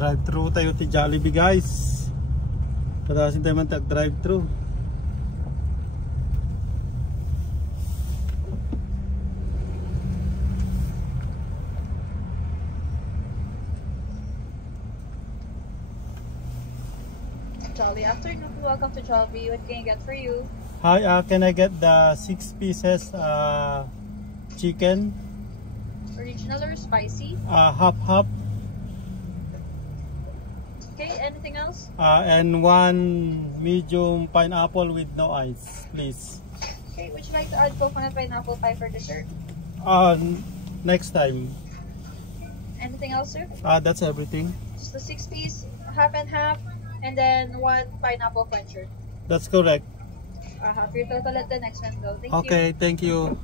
Mag-drive-thru tayo ti Jollibee guys. Patasin tayo man tag-drive-thru. Jolly afternoon. Welcome to Jollibee. What can I get for you? Hi, can I get the 6 pieces chicken? Original or spicy? Half. Okay, anything else? And one medium pineapple with no ice, please. Okay, would you like to add coconut pineapple pie for dessert? Next time. Anything else, sir? That's everything. Just the 6 piece, half and half, and then one pineapple quencher. That's correct. Half your total at the next one go. Thank you. Okay, thank you.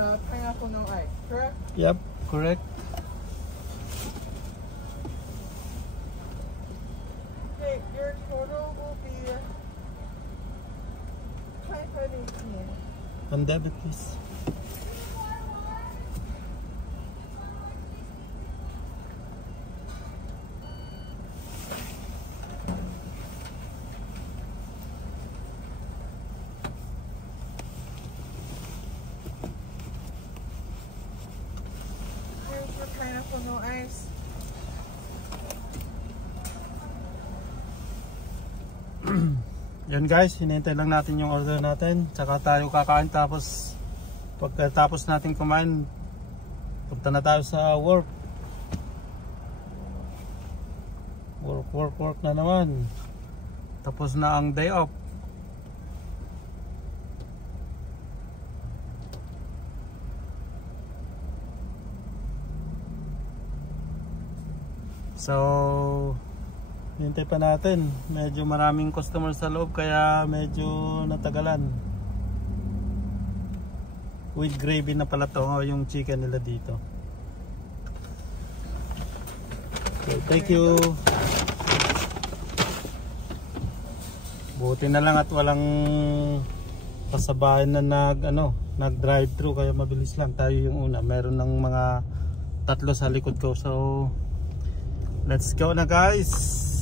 Pineapple no ice, correct? Yep, correct. Okay, your total will be 25.18. On debit, please. Here's your pineapple no ice. Yan guys, hinihintay lang natin yung order natin. Tsaka tayo kakain, tapos pagkatapos natin kumain, punta na tayo sa work. Work na naman. Tapos na ang day off. So hintay pa natin, medyo maraming customer sa loob kaya medyo natagalan. With gravy na pala to, yung chicken nila dito. Okay, thank you. Buti na lang at walang pasabayan na nag drive thru, kaya mabilis lang. Tayo yung una, meron ng mga tatlo sa likod ko. So let's go na guys.